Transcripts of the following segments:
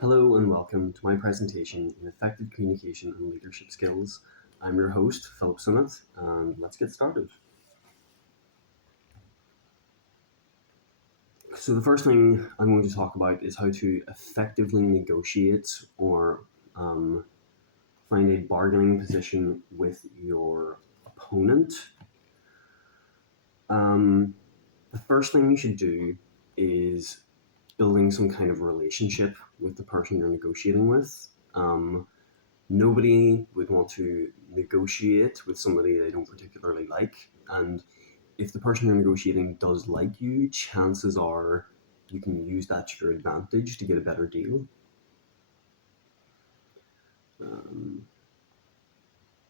Hello and welcome to my presentation in Effective Communication and Leadership Skills. I'm your host, Philip Summit, and let's get started. So the first thing I'm going to talk about is how to effectively negotiate or find a bargaining position with your opponent. The first thing you should do is building some kind of relationship with the person you're negotiating with. Nobody would want to negotiate with somebody they don't particularly like. And if the person you're negotiating does like you, chances are you can use that to your advantage to get a better deal.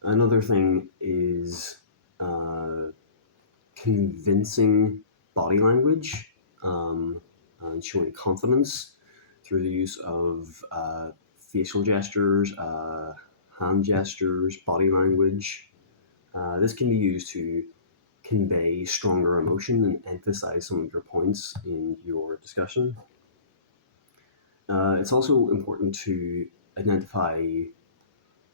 Another thing is convincing body language and showing confidence through the use of facial gestures, hand gestures, body language. This can be used to convey stronger emotion and emphasize some of your points in your discussion. It's also important to identify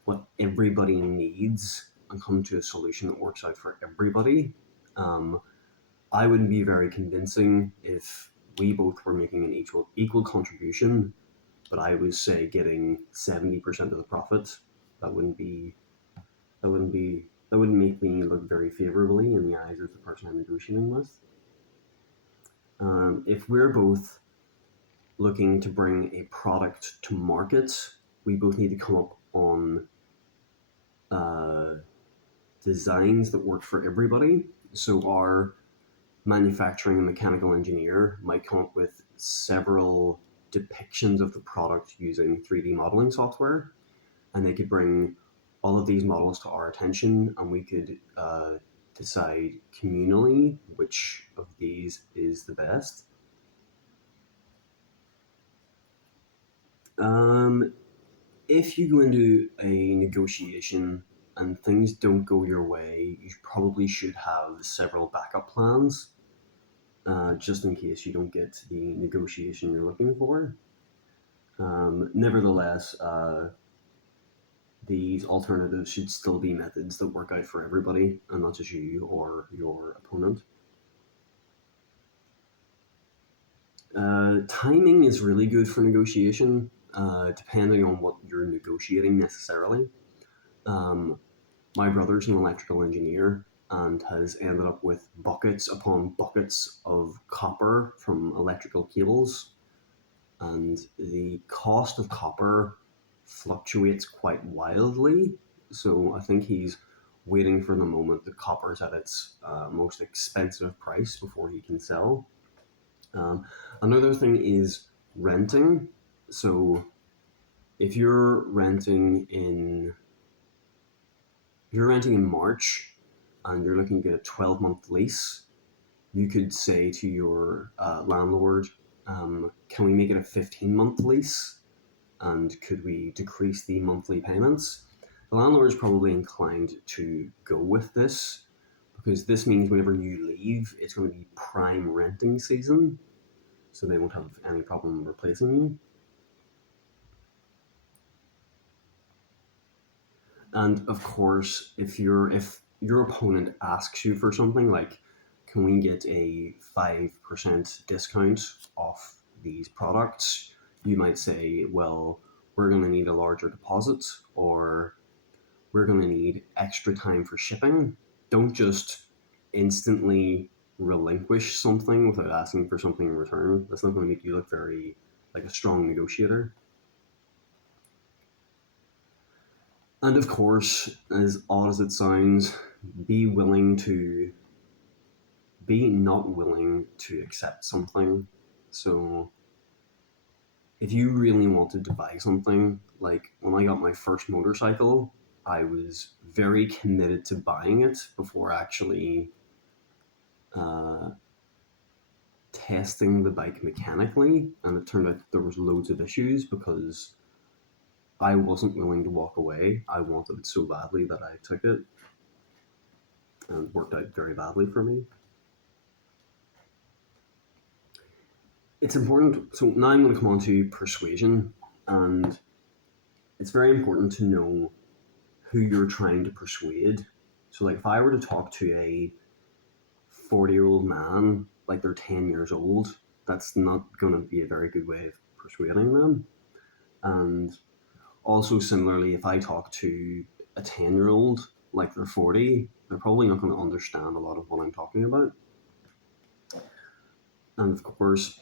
what everybody needs and come to a solution that works out for everybody. Um, I wouldn't be very convincing if we both were making an equal contribution, but I was say getting 70% of the profit. That wouldn't be that wouldn't make me look very favorably in the eyes of the person I'm negotiating with. If we're both looking to bring a product to market, we both need to come up on designs that work for everybody. So our manufacturing and mechanical engineer might come up with several depictions of the product using 3D modeling software, and they could bring all of these models to our attention, and we could decide communally which of these is the best. If you go into a negotiation and things don't go your way, you probably should have several backup plans just in case you don't get the negotiation you're looking for. Nevertheless, these alternatives should still be methods that work out for everybody and not just you or your opponent. Timing is really good for negotiation, depending on what you're negotiating necessarily. My brother's an electrical engineer and has ended up with buckets upon buckets of copper from electrical cables. And the cost of copper fluctuates quite wildly. So I think he's waiting for the moment that copper is at its most expensive price before he can sell. Another thing is renting. So if you're renting in March and you're looking to get a 12-month lease, you could say to your landlord, can we make it a 15-month lease? And could we decrease the monthly payments? The landlord is probably inclined to go with this because this means whenever you leave, it's going to be prime renting season, so they won't have any problem replacing you. And of course, if your opponent asks you for something like, can we get a 5% discount off these products? You might say, well, we're going to need a larger deposit, or we're going to need extra time for shipping. Don't just instantly relinquish something without asking for something in return. That's not going to make you look very like a strong negotiator. And of course, as odd as it sounds, be not willing to accept something. So if you really wanted to buy something, like when I got my first motorcycle, I was very committed to buying it before actually uh, testing the bike mechanically, and it turned out there was loads of issues because I wasn't willing to walk away. I wanted it so badly that I took it, and it worked out very badly for me. It's important. So now I'm going to come on to persuasion. And it's very important to know who you're trying to persuade. So, like, if I were to talk to a 40-year-old man like they're 10 years old, that's not going to be a very good way of persuading them. And also, similarly, if I talk to a 10-year-old like they're 40, they're probably not going to understand a lot of what I'm talking about. And of course,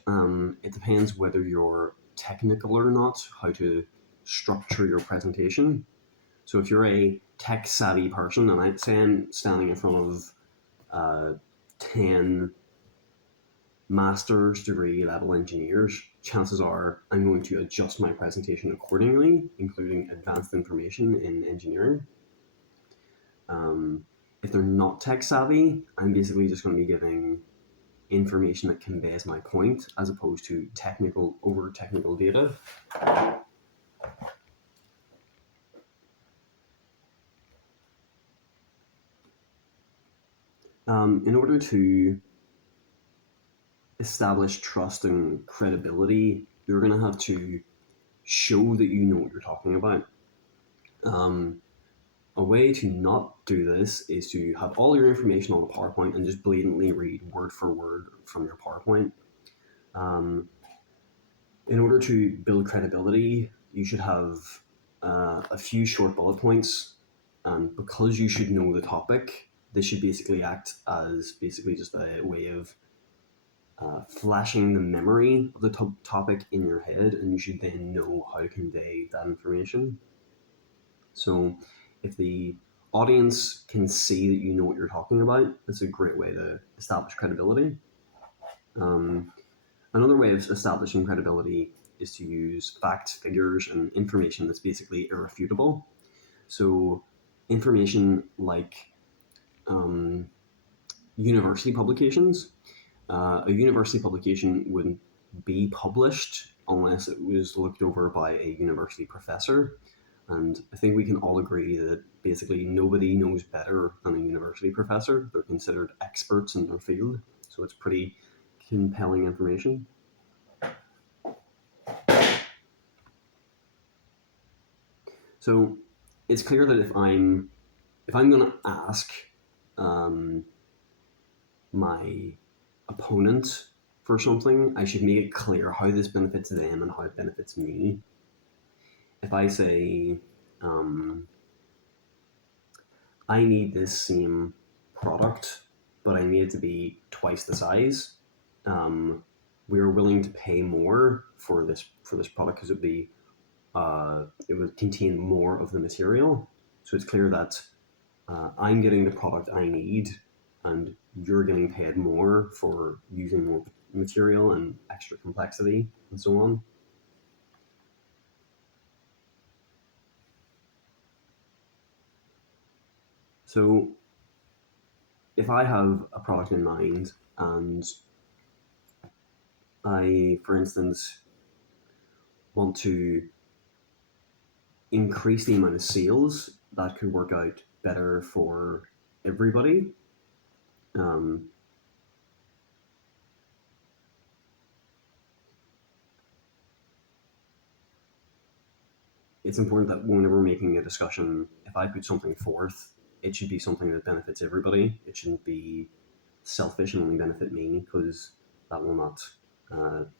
it depends whether you're technical or not, how to structure your presentation. So if you're a tech savvy person, and I'd say I'm standing in front of 10 master's degree level engineers, chances are I'm going to adjust my presentation accordingly, including advanced information in engineering. If they're not tech savvy, I'm basically just going to be giving information that conveys my point as opposed to over technical data. In order to establish trust and credibility, you're going to have to show that you know what you're talking about. A way to not do this is to have all your information on the PowerPoint and just blatantly read word for word from your PowerPoint. In order to build credibility, you should have a few short bullet points. Because you should know the topic, this should basically act as basically just a way of flashing the memory of the topic in your head, and you should then know how to convey that information. So if the audience can see that you know what you're talking about, that's a great way to establish credibility. Another way of establishing credibility is to use facts, figures, and information that's basically irrefutable. So information like university publications. A university publication wouldn't be published unless it was looked over by a university professor. And I think we can all agree that basically nobody knows better than a university professor. They're considered experts in their field. So it's pretty compelling information. So it's clear that if I'm going to ask my opponent for something, I should make it clear how this benefits them and how it benefits me. If I say, I need this same product, but I need it to be twice the size, we're willing to pay more for this product because it would contain more of the material. So it's clear that I'm getting the product I need, and you're getting paid more for using more material and extra complexity and so on. So if I have a product in mind and I, for instance, want to increase the amount of sales, that could work out better for everybody. It's important that whenever we're making a discussion, if I put something forth, it should be something that benefits everybody. It shouldn't be selfish and only benefit me, because that will not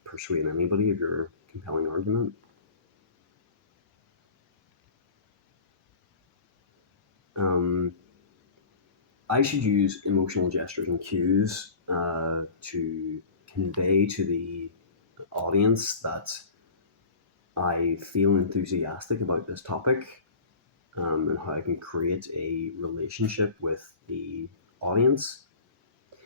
persuade anybody of your compelling argument. I should use emotional gestures and cues to convey to the audience that I feel enthusiastic about this topic, and how I can create a relationship with the audience.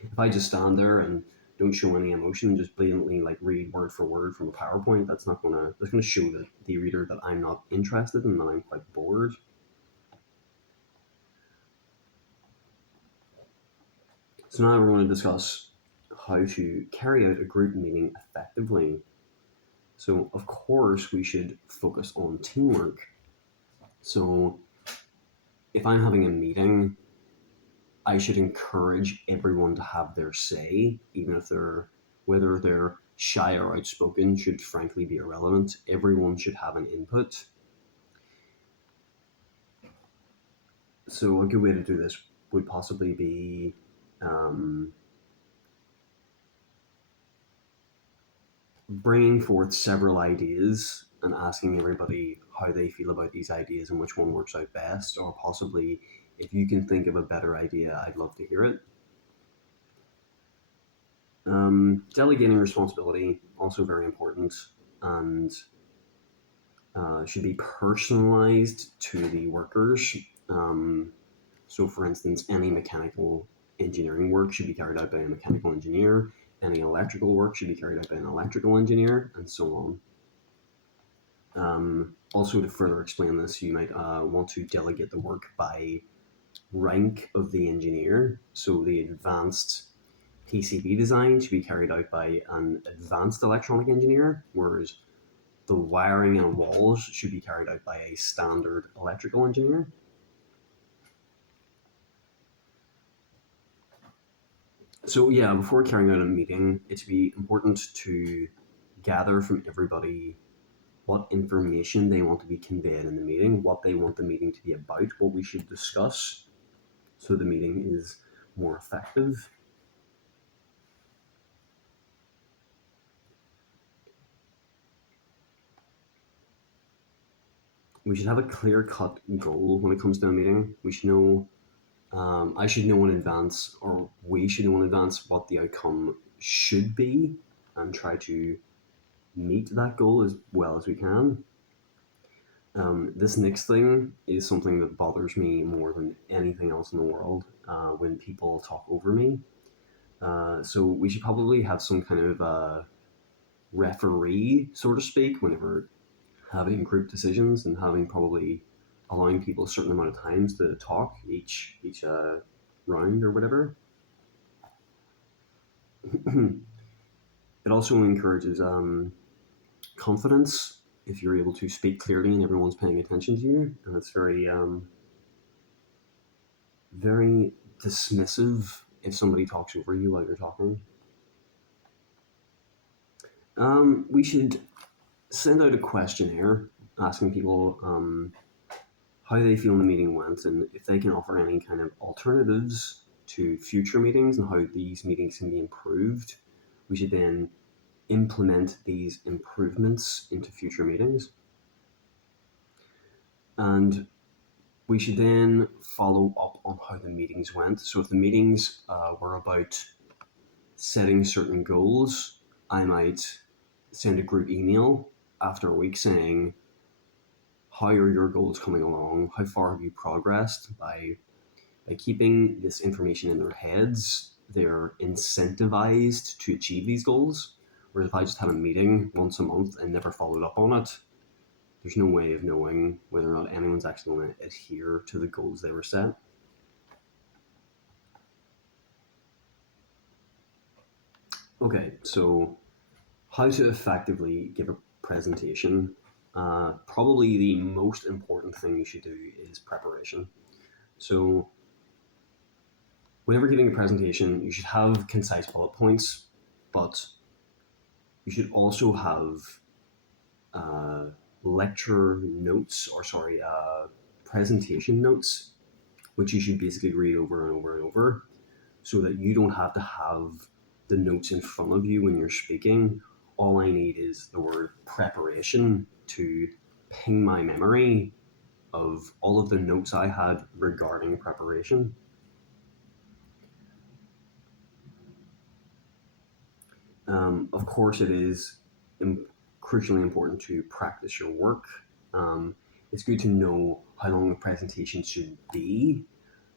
If I just stand there and don't show any emotion, just blatantly like read word for word from a PowerPoint, that's going to show the reader that I'm not interested and that I'm quite bored. So now we're going to discuss how to carry out a group meeting effectively. So of course we should focus on teamwork. So if I'm having a meeting, I should encourage everyone to have their say, even if whether they're shy or outspoken should frankly be irrelevant. Everyone should have an input. So a good way to do this would possibly be bringing forth several ideas and asking everybody how they feel about these ideas and which one works out best, or possibly if you can think of a better idea, I'd love to hear it. Delegating responsibility, also very important, and should be personalized to the workers. So for instance, any mechanical engineering work should be carried out by a mechanical engineer, any electrical work should be carried out by an electrical engineer, and so on. Also, to further explain this, you might want to delegate the work by rank of the engineer. So the advanced PCB design should be carried out by an advanced electronic engineer, whereas the wiring and walls should be carried out by a standard electrical engineer. So yeah, before carrying out a meeting, it's be important to gather from everybody what information they want to be conveyed in the meeting, what they want the meeting to be about, what we should discuss, so the meeting is more effective. We should have a clear-cut goal when it comes to a meeting. We should know, I should know in advance, or we should know in advance what the outcome should be and try to meet that goal as well as we can. This next thing is something that bothers me more than anything else in the world when people talk over me. So we should probably have some kind of referee, so to speak, whenever having group decisions, and having probably allowing people a certain amount of times to talk each round or whatever. It also encourages confidence if you're able to speak clearly and everyone's paying attention to you, and it's very very dismissive if somebody talks over you while you're talking. We should send out a questionnaire asking people how they feel the meeting went, and if they can offer any kind of alternatives to future meetings and how these meetings can be improved. We should then implement these improvements into future meetings. And we should then follow up on how the meetings went. So if the meetings were about setting certain goals, I might send a group email after a week saying, how are your goals coming along? How far have you progressed? By keeping this information in their heads, they're incentivized to achieve these goals. Whereas if I just had a meeting once a month and never followed up on it, there's no way of knowing whether or not anyone's actually going to adhere to the goals they were set. Okay, so how to effectively give a presentation. Probably the most important thing you should do is preparation. So whenever giving a presentation, you should have concise bullet points, but you should also have lecture notes, or sorry, presentation notes, which you should basically read over and over and over, so that you don't have to have the notes in front of you when you're speaking. All I need is the word preparation to ping my memory of all of the notes I had regarding preparation. Of course, it is crucially important to practice your work. It's good to know how long the presentation should be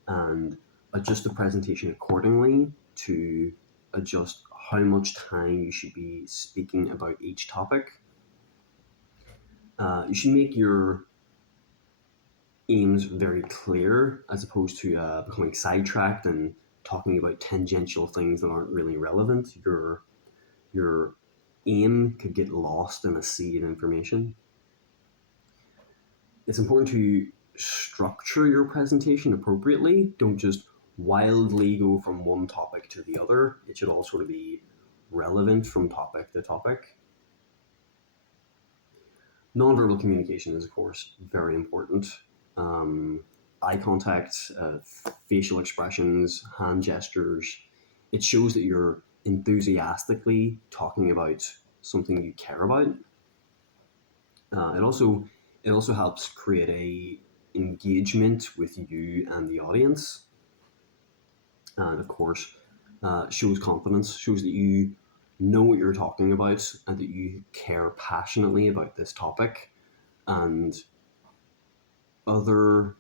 and adjust the presentation accordingly to adjust how much time you should be speaking about each topic. You should make your aims very clear as opposed to becoming sidetracked and talking about tangential things that aren't really relevant. Your aim could get lost in a sea of information. It's important to structure your presentation appropriately. Don't just wildly go from one topic to the other. It should all sort of be relevant from topic to topic. Nonverbal communication is, of course, very important. Eye contact, facial expressions, hand gestures. It shows that you're enthusiastically talking about something you care about. It also helps create a engagement with you and the audience, and of course, shows confidence, shows that you know what you're talking about and that you care passionately about this topic, and other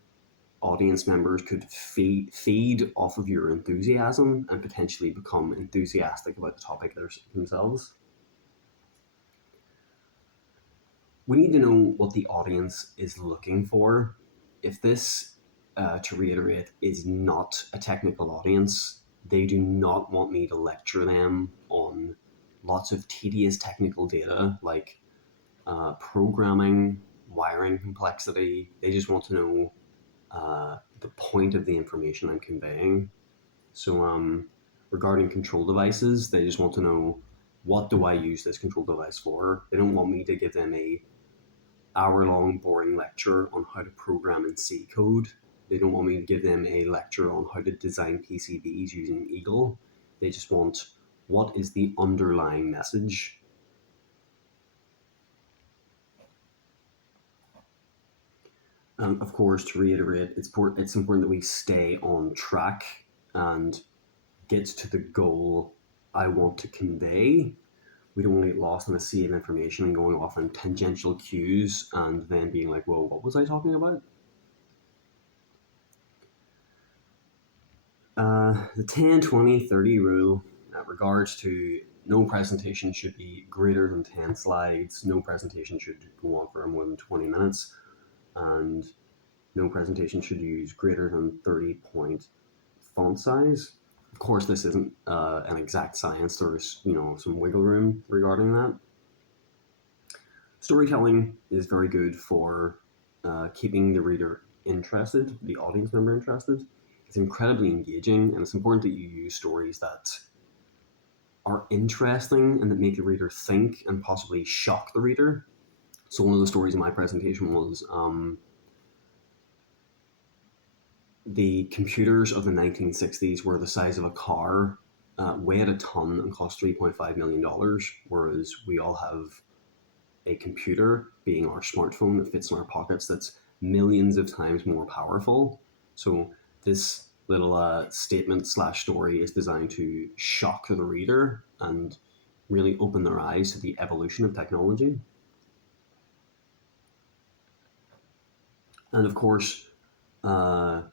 audience members could feed off of your enthusiasm and potentially become enthusiastic about the topic themselves. We need to know what the audience is looking for. If this, to reiterate, is not a technical audience, they do not want me to lecture them on lots of tedious technical data like programming, wiring complexity. They just want to know the point of the information I'm conveying. So, regarding control devices, they just want to know, what do I use this control device for? They don't want me to give them a hour-long boring lecture on how to program in C code. They don't want me to give them a lecture on how to design PCBs using Eagle. They just want, what is the underlying message? Of course, to reiterate, it's important that we stay on track and get to the goal I want to convey. We don't want to get lost in a sea of information and going off on tangential cues and then being like, whoa, what was I talking about? The 10, 20, 30 rule regards to no presentation should be greater than 10 slides, no presentation should go on for more than 20 minutes, and no presentation should use greater than 30-point font size. Of course, this isn't an exact science. There's some wiggle room regarding that. Storytelling is very good for keeping the reader interested, the audience member interested. It's incredibly engaging, and it's important that you use stories that are interesting and that make the reader think and possibly shock the reader. So one of the stories in my presentation was the computers of the 1960s were the size of a car, weighed a ton, and cost $3.5 million, whereas we all have a computer, being our smartphone, that fits in our pockets, that's millions of times more powerful. So this little statement slash story is designed to shock the reader and really open their eyes to the evolution of technology. And of course, verbal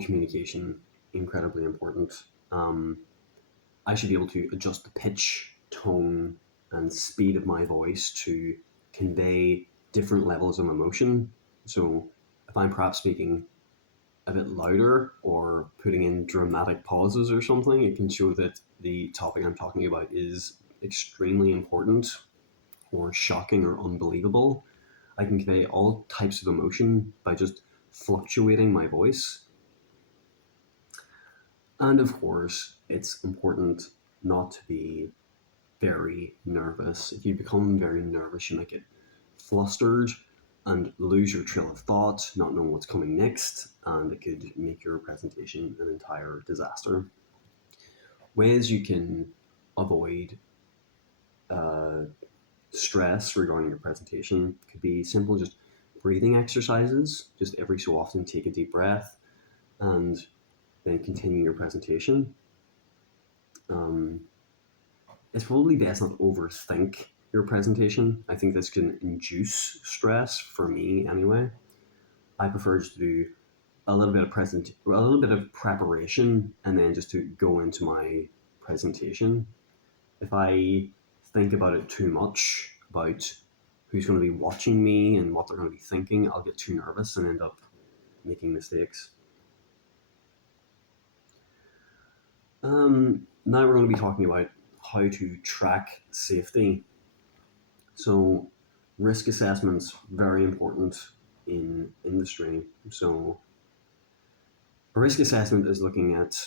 communication, incredibly important. I should be able to adjust the pitch, tone, and speed of my voice to convey different levels of emotion. So if I'm perhaps speaking a bit louder or putting in dramatic pauses or something, it can show that the topic I'm talking about is extremely important or shocking or unbelievable. I can convey all types of emotion by just fluctuating my voice. And of course, it's important not to be very nervous. If you become very nervous, you might get flustered and lose your trail of thought, not knowing what's coming next, and it could make your presentation an entire disaster. Ways you can avoid stress regarding your presentation could be simple, just breathing exercises. Just every so often take a deep breath and then continue your presentation. It's probably best not overthink your presentation. I think this can induce stress, for me anyway. I prefer just to do a little bit of preparation and then just to go into my presentation. If I think about it too much, about who's going to be watching me and what they're going to be thinking, I'll get too nervous and end up making mistakes. Now we're going to be talking about how to track safety. So risk assessment's very important in industry. So a risk assessment is looking at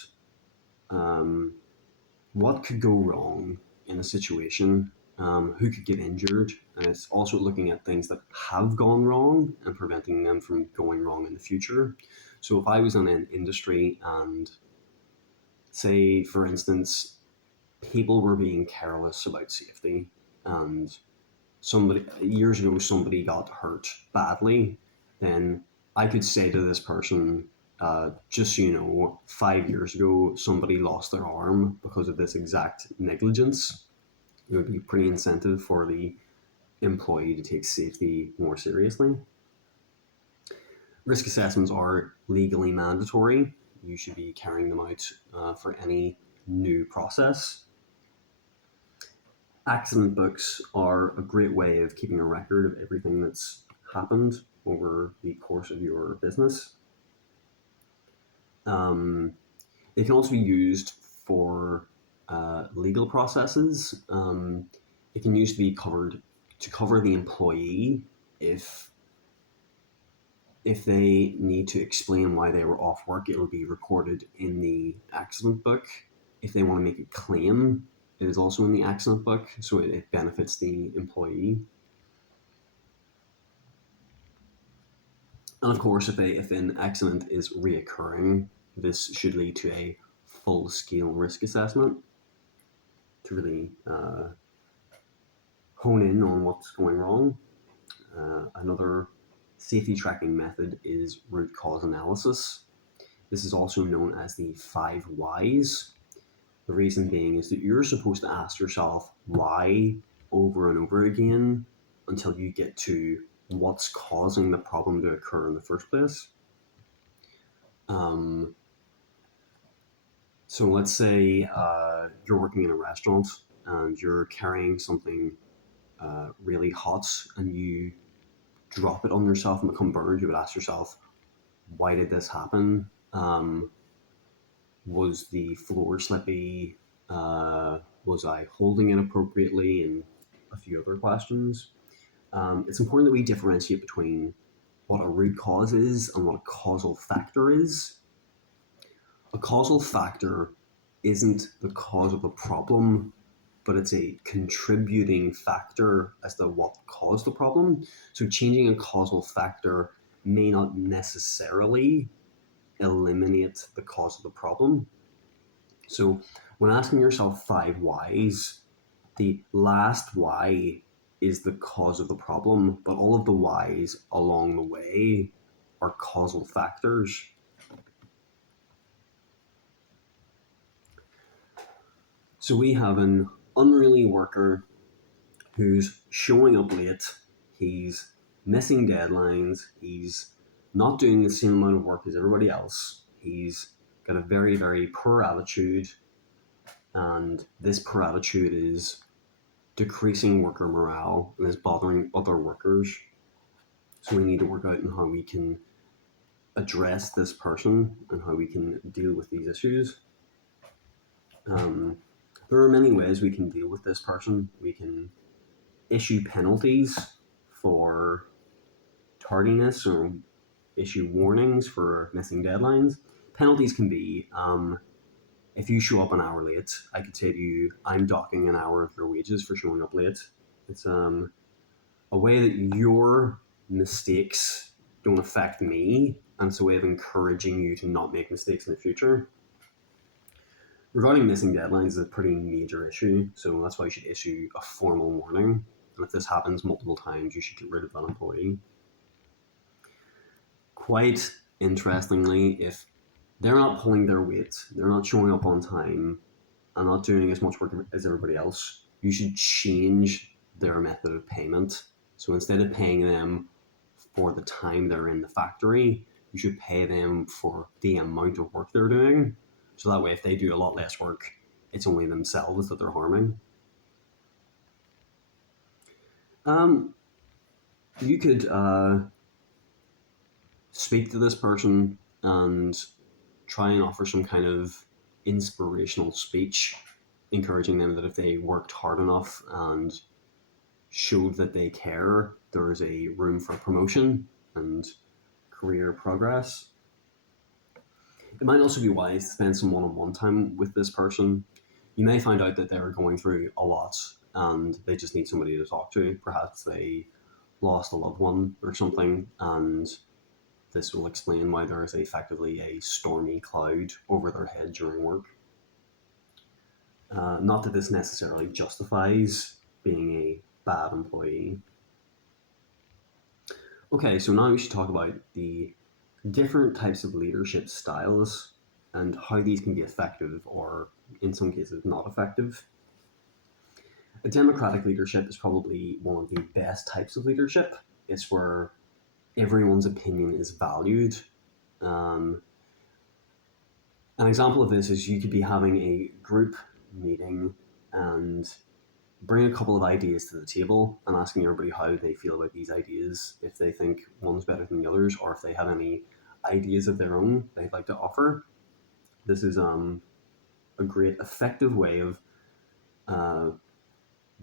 what could go wrong in a situation, who could get injured, and it's also looking at things that have gone wrong and preventing them from going wrong in the future. So if I was in an industry and, say, for instance, people were being careless about safety, and somebody years ago somebody got hurt badly, then I could say to this person, just so you know, 5 years ago somebody lost their arm because of this exact negligence. It would be pretty incentive for the employee to take safety more seriously. Risk assessments are legally mandatory. You should be carrying them out for any new process. Accident books are a great way of keeping a record of everything that's happened over the course of your business. Um, it can also be used for legal processes. It can use to be covered to cover the employee if they need to explain why they were off work. It'll be recorded in the accident book. If they want to make a claim, it is also in the accident book, so it benefits the employee. And of course, if an accident is reoccurring, this should lead to a full-scale risk assessment to really hone in on what's going wrong. Another safety tracking method is root cause analysis. This is also known as the 5 whys. The reason being is that you're supposed to ask yourself why over and over again until you get to what's causing the problem to occur in the first place. So let's say you're working in a restaurant and you're carrying something really hot and you drop it on yourself and become burned. You would ask yourself, why did this happen? Was the floor slippy? Was I holding it appropriately? And a few other questions. It's important that we differentiate between what a root cause is and what a causal factor is. A causal factor isn't the cause of the problem, but it's a contributing factor as to what caused the problem. So changing a causal factor may not necessarily eliminate the cause of the problem. So when asking yourself 5 whys, the last why is the cause of the problem, but all of the whys along the way are causal factors. So we have an unruly worker who's showing up late, he's missing deadlines, he's not doing the same amount of work as everybody else, he's got a very, very poor attitude, and this poor attitude is decreasing worker morale and is bothering other workers. So we need to work out on how we can address this person and how we can deal with these issues. There are many ways we can deal with this person. We can issue penalties for tardiness or issue warnings for missing deadlines. Penalties can be, if you show up an hour late, I could say to you, I'm docking an hour of your wages for showing up late. It's a way that your mistakes don't affect me, and it's a way of encouraging you to not make mistakes in the future. Regarding missing deadlines is a pretty major issue, so that's why you should issue a formal warning. And if this happens multiple times, you should get rid of that employee. Quite interestingly, if they're not pulling their weight, they're not showing up on time, and not doing as much work as everybody else, you should change their method of payment. So instead of paying them for the time they're in the factory, you should pay them for the amount of work they're doing. So that way, if they do a lot less work, it's only themselves that they're harming. You could speak to this person and try and offer some kind of inspirational speech, encouraging them that if they worked hard enough and showed that they care, there is a room for promotion and career progress. It might also be wise to spend some one-on-one time with this person you may find out that they're going through a lot and they just need somebody to talk to. Perhaps they lost a loved one or something, and this will explain why there is effectively a stormy cloud over their head during work. Not that this necessarily justifies being a bad employee. Okay, so now we should talk about the different types of leadership styles and how these can be effective or, in some cases, not effective. A democratic leadership is probably one of the best types of leadership. It's where everyone's opinion is valued. An example of this is you could be having a group meeting and bring a couple of ideas to the table and asking everybody how they feel about these ideas, if they think one's better than the others, or if they have any ideas of their own they'd like to offer. This is a great effective way of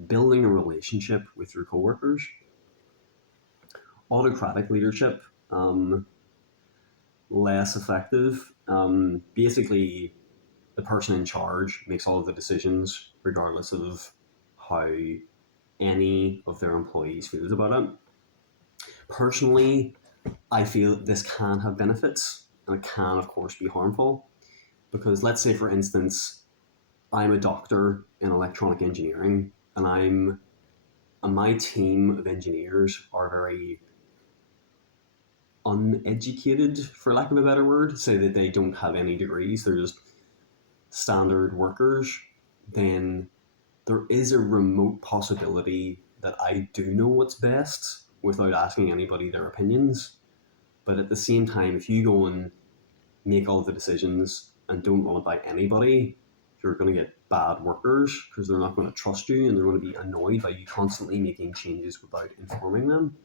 building a relationship with your coworkers. Autocratic leadership, less effective. Basically, the person in charge makes all of the decisions regardless of how any of their employees feels about it. Personally, I feel this can have benefits, and it can, of course, be harmful. Because let's say, for instance, I'm a doctor in electronic engineering, and my team of engineers are very uneducated, for lack of a better word, say that they don't have any degrees, they're just standard workers, then there is a remote possibility that I do know what's best without asking anybody their opinions. But at the same time, if you go and make all the decisions and don't run it by anybody, you're going to get bad workers because they're not going to trust you and they're going to be annoyed by you constantly making changes without informing them.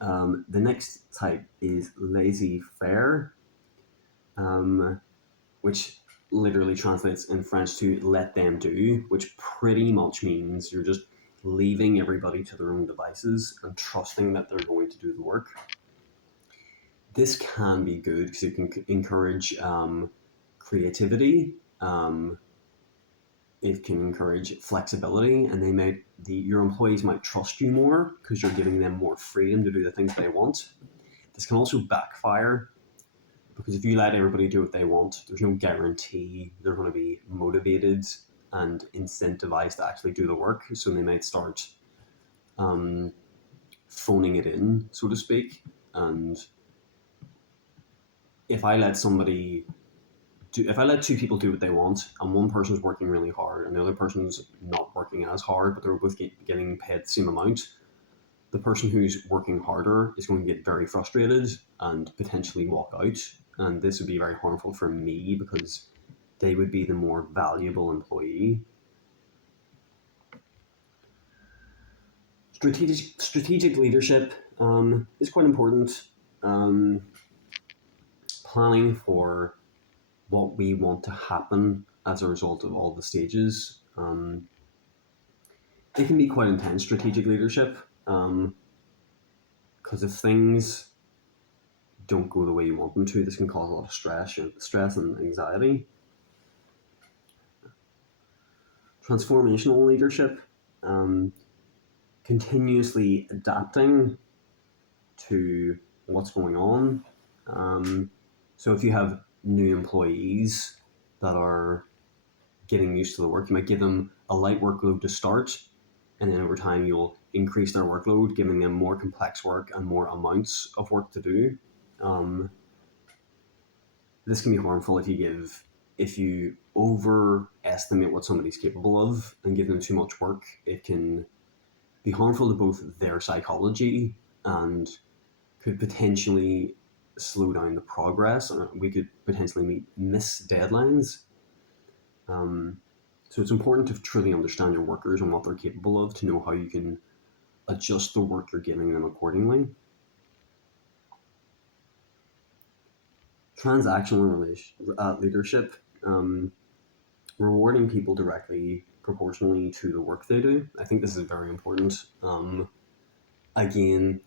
The next type is laissez-faire, which literally translates in French to let them do, which pretty much means you're just leaving everybody to their own devices and trusting that they're going to do the work. This can be good because it can encourage creativity. It can encourage flexibility, and your employees might trust you more because you're giving them more freedom to do the things they want. This can also backfire because if you let everybody do what they want, there's no guarantee they're going to be motivated and incentivized to actually do the work. So they might start phoning it in, so to speak. And if I let two people do what they want, and one person's working really hard and the other person's not working as hard, but they're both getting paid the same amount, the person who's working harder is going to get very frustrated and potentially walk out. And this would be very harmful for me because they would be the more valuable employee. Strategic leadership is quite important. Planning for what we want to happen as a result of all the stages. It can be quite intense, strategic leadership, because if things don't go the way you want them to, this can cause a lot of stress and anxiety. Transformational leadership, continuously adapting to what's going on. So if you have new employees that are getting used to the work, you might give them a light workload to start, and then over time you'll increase their workload, giving them more complex work and more amounts of work to do. This can be harmful if you overestimate what somebody's capable of and give them too much work. It can be harmful to both their psychology and could potentially slow down the progress, and we could potentially miss deadlines. So it's important to truly understand your workers and what they're capable of to know how you can adjust the work you're giving them accordingly. Transactional leadership, rewarding people directly proportionally to the work they do. I think this is very important. Again,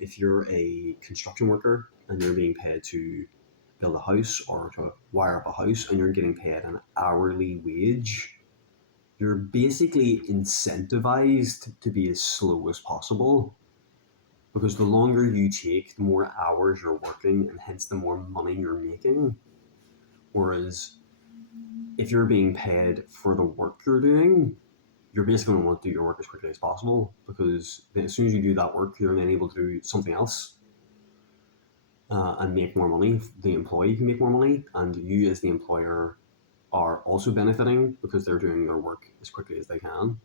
if you're a construction worker and you're being paid to build a house or to wire up a house and you're getting paid an hourly wage, you're basically incentivized to be as slow as possible, because the longer you take, the more hours you're working, and hence the more money you're making. Whereas if you're being paid for the work you're doing, you're basically going to want to do your work as quickly as possible, because as soon as you do that work, you're then able to do something else and make more money. The employee can make more money, and you as the employer are also benefiting because they're doing their work as quickly as they can.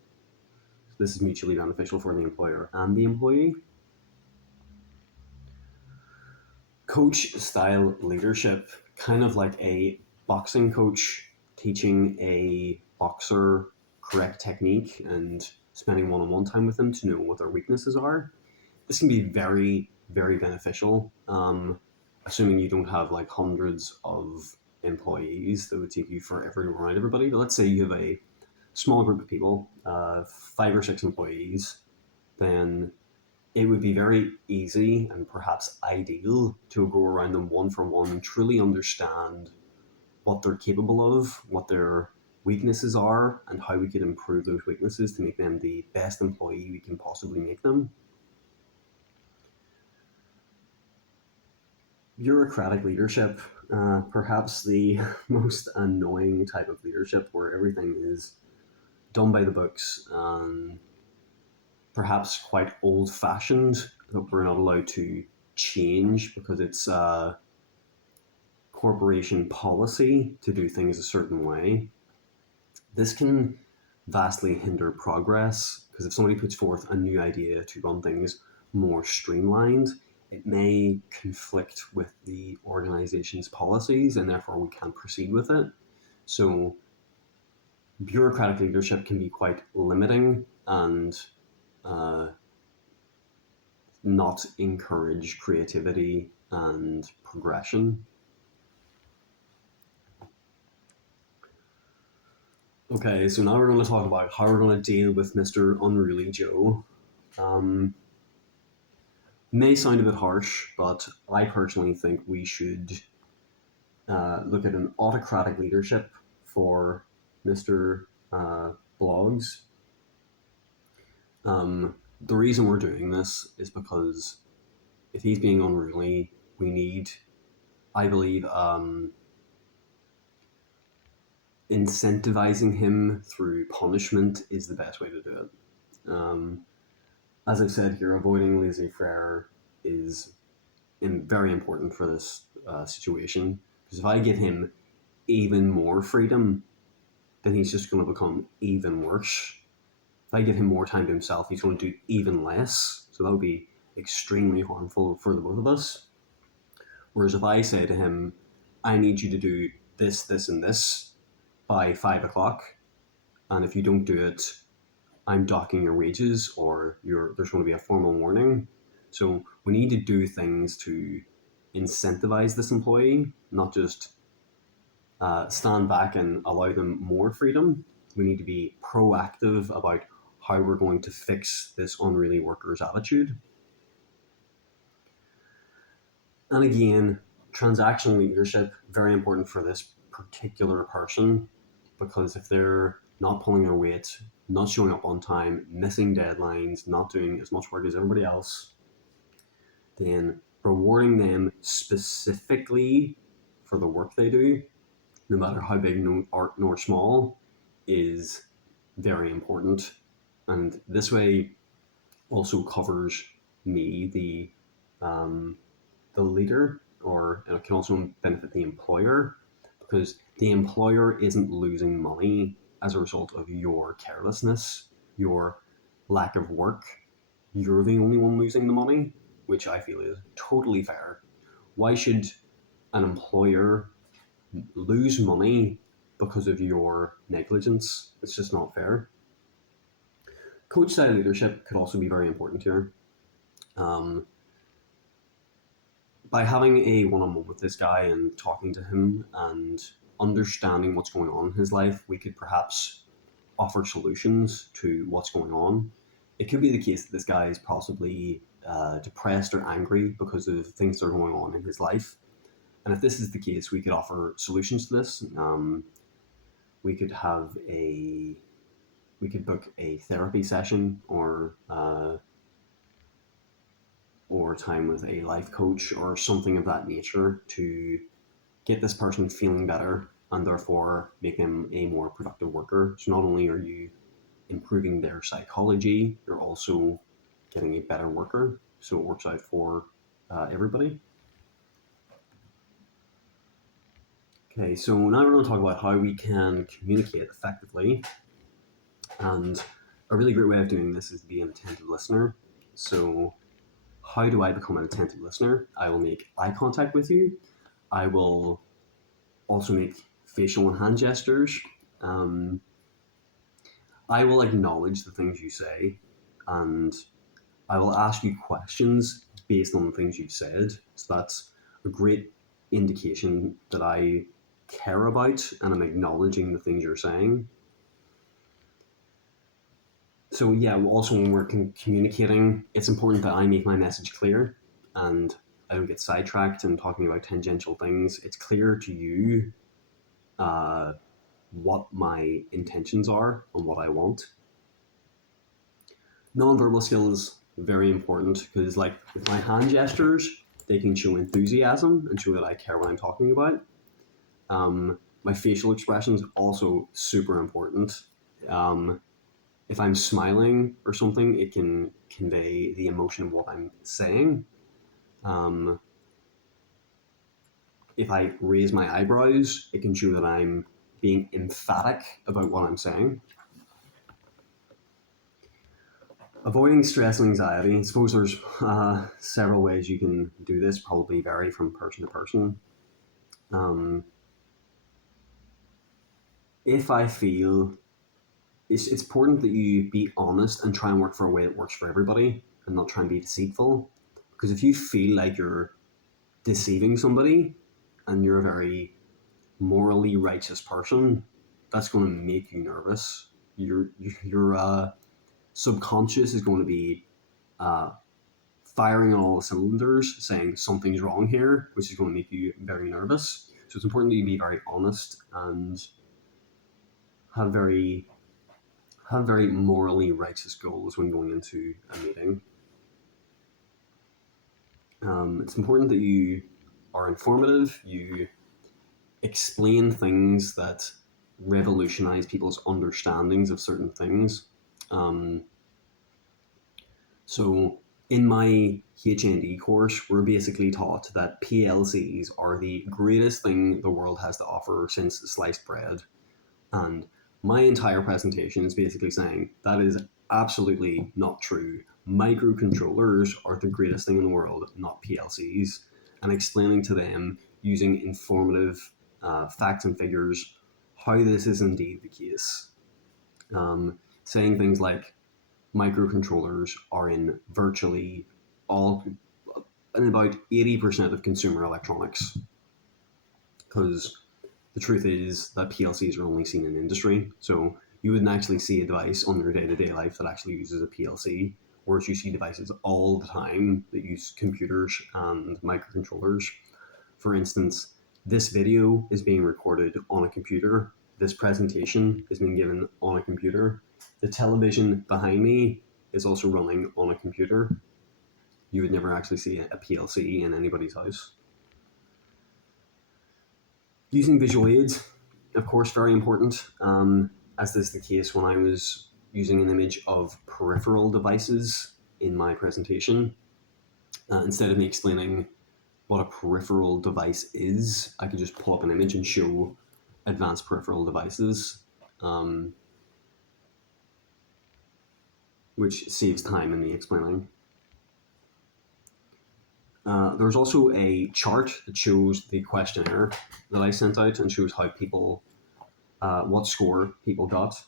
So this is mutually beneficial for the employer and the employee. Coach style leadership, kind of like a boxing coach teaching a boxer correct technique and spending one-on-one time with them to know what their weaknesses are. This can be very, very beneficial, assuming you don't have like hundreds of employees that would take you forever to remind everybody. But let's say you have a small group of people, 5 or 6 employees, then it would be very easy and perhaps ideal to go around them one for one and truly understand what they're capable of, what their weaknesses are, and how we could improve those weaknesses to make them the best employee we can possibly make them. Bureaucratic leadership, perhaps the most annoying type of leadership, where everything is done by the books and perhaps quite old-fashioned, that we're not allowed to change because it's corporation policy to do things a certain way. This can vastly hinder progress, because if somebody puts forth a new idea to run things more streamlined, it may conflict with the organization's policies and therefore we can't proceed with it. So bureaucratic leadership can be quite limiting and not encourage creativity and progression. Okay, so now we're going to talk about how we're going to deal with Mr. Unruly Joe. May sound a bit harsh, but I personally think we should look at an autocratic leadership for Mr. Bloggs. The reason we're doing this is because if he's being unruly, we need, I believe, incentivizing him through punishment is the best way to do it. As I've said here, avoiding laissez-faire is very important for this situation, because if I give him even more freedom, then he's just going to become even worse. If I give him more time to himself, he's going to do even less. So that would be extremely harmful for the both of us. Whereas if I say to him, I need you to do this, this, and this by 5 o'clock, and if you don't do it, I'm docking your wages, or there's going to be a formal warning. So we need to do things to incentivize this employee, not just stand back and allow them more freedom. We need to be proactive about how we're going to fix this unruly worker's attitude. And again, transactional leadership, very important for this particular person, because if they're not pulling their weight, not showing up on time, missing deadlines, not doing as much work as everybody else, then rewarding them specifically for the work they do, no matter how big nor small, is very important. And this way also covers me, the leader, or it can also benefit the employer, because the employer isn't losing money as a result of your carelessness, your lack of work. You're the only one losing the money, which I feel is totally fair. Why should an employer lose money because of your negligence? It's just not fair. Coach style leadership could also be very important here. By having a one-on-one with this guy and talking to him and understanding what's going on in his life, we could perhaps offer solutions to what's going on. It could be the case that this guy is possibly depressed or angry because of things that are going on in his life. And if this is the case, we could offer solutions to this. We could book a therapy session or time with a life coach or something of that nature to get this person feeling better and therefore make them a more productive worker. So not only are you improving their psychology, you're also getting a better worker. So it works out for everybody. Okay, so now we're going to talk about how we can communicate effectively. And a really great way of doing this is to be an attentive listener. So how do I become an attentive listener? I will make eye contact with you. I will also make facial and hand gestures. I will acknowledge the things you say, and I will ask you questions based on the things you've said. So that's a great indication that I care about and I'm acknowledging the things you're saying. So yeah, also when we're communicating, it's important that I make my message clear and I don't get sidetracked and talking about tangential things. It's clear to you what my intentions are and what I want. Non-verbal skills, very important, because like with my hand gestures, they can show enthusiasm and show that I care what I'm talking about. My facial expressions, also super important. If I'm smiling or something, it can convey the emotion of what I'm saying. If I raise my eyebrows, it can show that I'm being emphatic about what I'm saying. Avoiding stress and anxiety. I suppose there's several ways you can do this, probably vary from person to person. If I feel it's important that you be honest and try and work for a way that works for everybody and not try and be deceitful. Because if you feel like you're deceiving somebody and you're a very morally righteous person, that's going to make you nervous. Your subconscious is going to be firing on all the cylinders, saying something's wrong here, which is going to make you very nervous. So it's important that you be very honest and have very morally righteous goals when going into a meeting. It's important that you are informative, you explain things that revolutionize people's understandings of certain things. So in my HND course, we're basically taught that PLCs are the greatest thing the world has to offer since sliced bread. And my entire presentation is basically saying that is absolutely not true. Microcontrollers are the greatest thing in the world, not PLCs, and explaining to them using informative facts and figures how this is indeed the case. Saying things like microcontrollers are in virtually in about 80% of consumer electronics, because the truth is that PLCs are only seen in industry. So you wouldn't actually see a device on your day-to-day life that actually uses a PLC, whereas you see devices all the time that use computers and microcontrollers. For instance, this video is being recorded on a computer. This presentation is being given on a computer. The television behind me is also running on a computer. You would never actually see a PLC in anybody's house. Using visual aids, of course, very important, as is the case when I was using an image of peripheral devices in my presentation. Instead of me explaining what a peripheral device is, I could just pull up an image and show advanced peripheral devices, which saves time in me explaining. There's also a chart that shows the questionnaire that I sent out and shows how people, what score people got,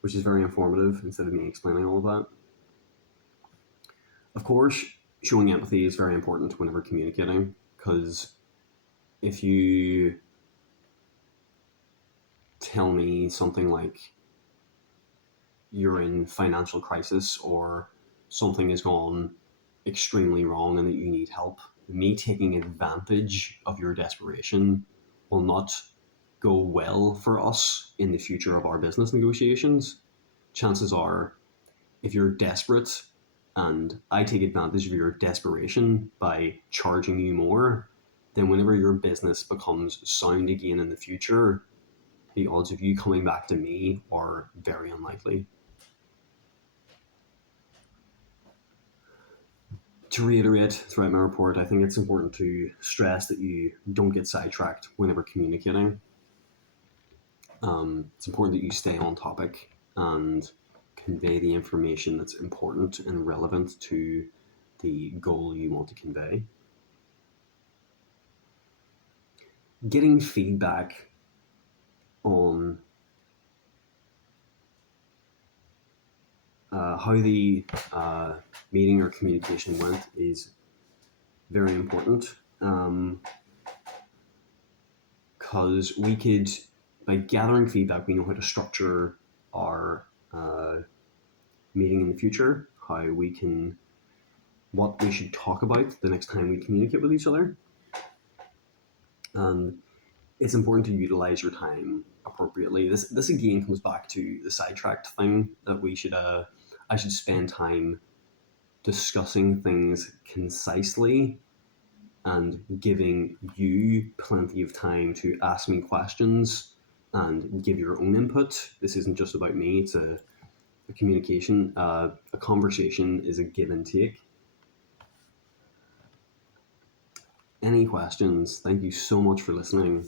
which is very informative instead of me explaining all of that. Of course, showing empathy is very important whenever communicating, because if you tell me something like you're in financial crisis or something has gone extremely wrong and that you need help, me taking advantage of your desperation will not go well for us in the future of our business negotiations. Chances are, if you're desperate and I take advantage of your desperation by charging you more, then whenever your business becomes sound again in the future, the odds of you coming back to me are very unlikely. To reiterate throughout my report, I think it's important to stress that you don't get sidetracked whenever communicating. It's important that you stay on topic and convey the information that's important and relevant to the goal you want to convey. Getting feedback on how the meeting or communication went is very important, because we could, by gathering feedback, we know how to structure our meeting in the future, what we should talk about the next time we communicate with each other. And it's important to utilize your time appropriately. This again comes back to the sidetracked thing, that I should spend time discussing things concisely and giving you plenty of time to ask me questions and give your own input. This isn't just about me, it's a communication. A conversation is a give and take. Any questions? Thank you so much for listening.